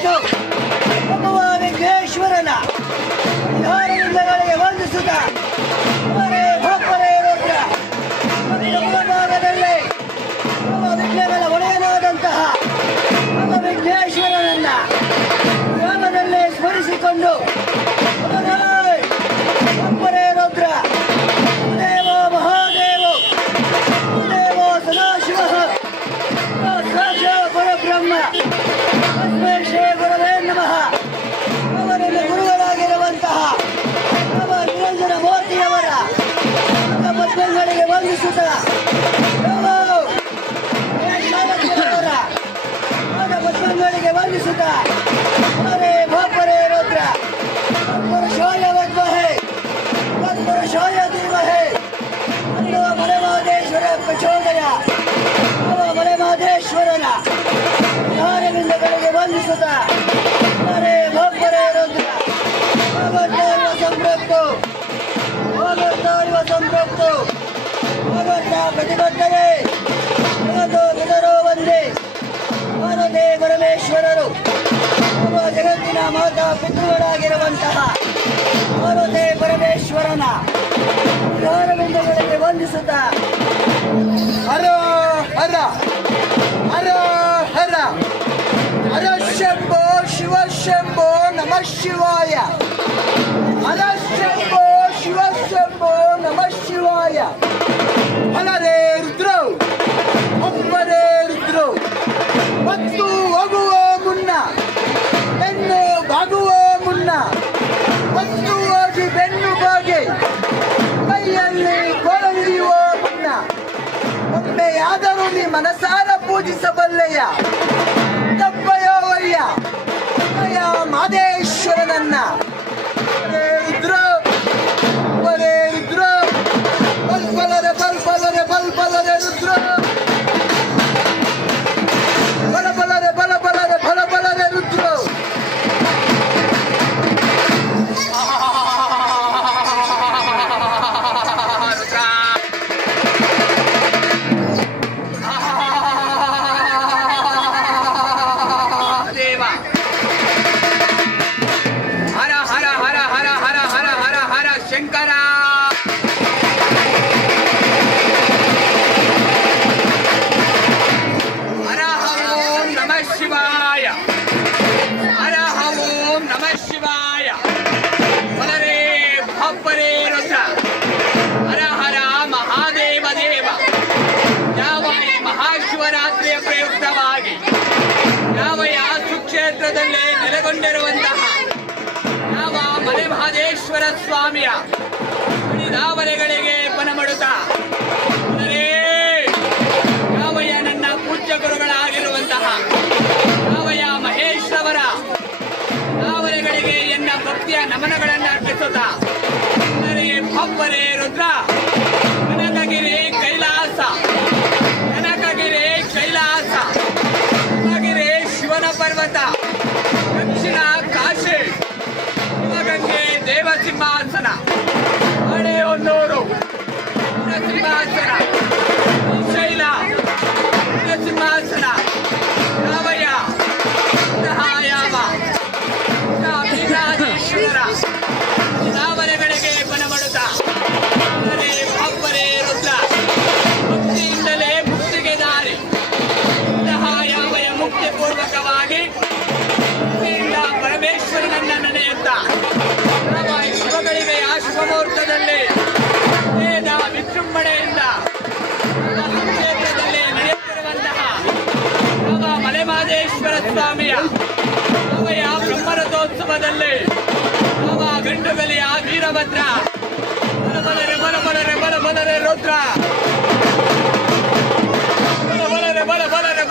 ಮತ್ತು ಭಗವಾನ್ ವಿಘ್ನೇಶ್ವರನ ಲಿಂಗಗಳಿಗೆ ವಂದಿಸುತ್ತ ಅವರೇ ಭಕ್ತರೇ ರುದ್ರ ಭಾಗದಲ್ಲಿ ವಿಘ್ನಗಳ ಒಡೆಯನಾದಂತಹ ವಿಘ್ನೇಶ್ವರನನ್ನ ಗ್ರಾಮದಲ್ಲಿ ಸ್ಮರಿಸಿಕೊಂಡು ಭಕ್ತರೇ ರುದ್ರ ದೇವ ಮಹಾದೇವ ದೇವ ಸದಾಶಿವ ಪರಬ್ರಹ್ಮ ಶ್ರೀ ಗುರುವೇ ನಮಃ. ಅವರಲ್ಲಿ ಗುರುಗಳಾಗಿರುವಂತಹ ನಮ್ಮ ನಿರಂಜನ ಮೂರ್ತಿಯವರ ಪದ್ಮಗಳಿಗೆ ವಂದಿಸುತ್ತ ಪದ್ಮಗಳಿಗೆ ವಂದಿಸುತ್ತ ಅವರೇ ಭೋಪರೇ ರುದ್ರ ಪುರುಷಾಯ ವದ್ಮಹೇ ಪುರುಷಾಯ ಧೀಮಹೇ ಅನ್ನುವ ಮಲೆಮಹದೇಶ್ವರ ಪ್ರಚೋದಯ ಮಲೆಮಹದೇಶ್ವರನ ಧ್ಯಾನಬಿಂದುಗಳಿಗೆ ವಂದಿಸುತ್ತ ಅವರೇ ಭಕ್ತರೇ ರುದ್ರ ಸಂಪೃಕ್ತು ಸಂಪೃಕ್ತು ಭಗವಂತ ಪ್ರತಿಬದ್ಧರೇ ಜಗತ್ತು ವಿದರೋ ಒಂದೇ ಭಾರತೇ ಪರಮೇಶ್ವರರು ಜಗತ್ತಿನ ಮಾತಾ ಪಿತೃಗಳಾಗಿರುವಂತಹ ಭಾರತೇ ಪರಮೇಶ್ವರನ ಧ್ಯಾನಬಿಂದುಗಳಿಗೆ ವಂದಿಸುತ್ತ ಹರ ಹರ ಹರ ಹರ ಹರ ಶಂಭೋ ಶಿವ ಶಂಭೋ ನಮಃ ಶಿವಾಯ. ಹರ ಶಂಭೋ ಶಿವ ಶಂಭೋ ನಮಃ ಶಿವಾಯ. ಹಲರೇ ರುದ್ರೋ ಒಬ್ಬರೇ ರುದ್ರೋ ಮತ್ತು ಹೋಗುವ ಮುನ್ನ ಬೆನ್ನು ಬಾಗುವ ಮುನ್ನ ಮತ್ತು ಹೋಗಿ ಬೆನ್ನು ಬಾಗಿ ಕೈಯಲ್ಲಿ ಕೋಲ ಹಿಡಿಯುವ ಮುನ್ನ ಒಮ್ಮೆಯಾದರೂ ನೀ ಮನಸಾರ ಪೂಜಿಸಬಲ್ಲೆಯ ತಪ್ಪಯೋವಯ್ಯ ಮಾದೇಶ್ವರನನ್ನ. ರುದ್ರ ಬರೇ ರುದ್ರ ಬಲ್ಬಲರೆ ಬಲ್ಬಲರೆ ಬಲ್ಬಲರೆ ರುದ್ರ ಬಲಬಲರೆ ಬಲಬಲರೆ ಬಲಬಲರೆ ರುದ್ರ. ಶಂಕರ ಹರಹ ಓಂ ನಮಃ ಶಿವಾಯ. ಹರಹ ಓಂ ನಮಃ ಶಿವಾಯ. ಬಲರೇ ಭಪ್ಪರೇ ರುದ್ರ ಹರ ಹರ ಮಹಾದೇವ ದೇವ. ಯಾವ ಈ ಮಹಾಶಿವರಾತ್ರಿಯ ಪ್ರಯುಕ್ತವಾಗಿ ಯಾವ ಸುಕ್ಷೇತ್ರದಲ್ಲಿ ನೆಲೆಗೊಂಡಿರುವಂತಹ ಯಾವ ಮಲೆಮಹದೇಶ್ವರ ಸ್ವಾಮಿಯ ದಾವರೆಗಳಿಗೆ ಪನಮಡುತ್ತ ಯಾವಯ್ಯ ನನ್ನ ಪೂಜ್ಯ ಗುರುಗಳಾಗಿರುವಂತಹ ಯಾವಯ್ಯ ಮಹೇಶ್ ಅವರ ದಾವರೆಗಳಿಗೆ ಎನ್ನ ಭಕ್ತಿಯ ನಮನಗಳನ್ನು ಅರ್ಪಿಸುತ್ತ ಭಪ್ಪರೇ ರುದ್ರ ಕನಕಗಿರಿ ಕೈಲಾಸ ಕನಕಗಿರಿ ಕೈಲಾಸ ಕನಕಗಿರಿ ಶಿವನ ಪರ್ವತ ದಕ್ಷಿಣ ಕಾಶಿ ಶಿವಗಂಗೆ ದೇವಸಿಂಹಾಸನ ಹಳೆಯೊನ್ನೂರು ಸಿಂಹಾಸನ ಶೈಲ ಸಿಂಹಾಸನ ರಾಮಯ್ಯ ಸಹಾಯಾಮ ಬೀರಾದೀಶ್ವರ ದಾವರೆಗಳಿಗೆ ಬನಮಡುತ್ತ ಭಪ್ಪರೇ ರುದ್ರ ಭಕ್ತಿಯಿಂದಲೇ ಮುಕ್ತಿಗೆ ದಾರಿ ಸಹಾಯಾಮಯ ಮುಕ್ತಿ ಪೂರ್ವಕವಾಗಿ ಪರಮೇಶ್ವರನನ್ನ ನಡೆಯುತ್ತ ಶಿವಗಳಿಗೆ ಆ ಶುಭಮುಹೂರ್ತದಲ್ಲಿ ವೇದ ವಿಜೃಂಭಣೆಯಿಂದ ಕ್ಷೇತ್ರದಲ್ಲಿ ನಡೆಯುತ್ತಿರುವಂತಹ ಮಲೆಮಹದೇಶ್ವರ ಸ್ವಾಮಿಯ ಅವಯ ಬ್ರಹ್ಮರಥೋತ್ಸವದಲ್ಲಿ ಅವ ಗಂಡು ಬೆಲೆಯ ವೀರಭದ್ರ ಬಲಬಲರೆ ಬಲಬಲರೆ ಬಲಬಲರೆ ರುದ್ರ ಬಲಬಲರೆ ಬಲಬಲರೆ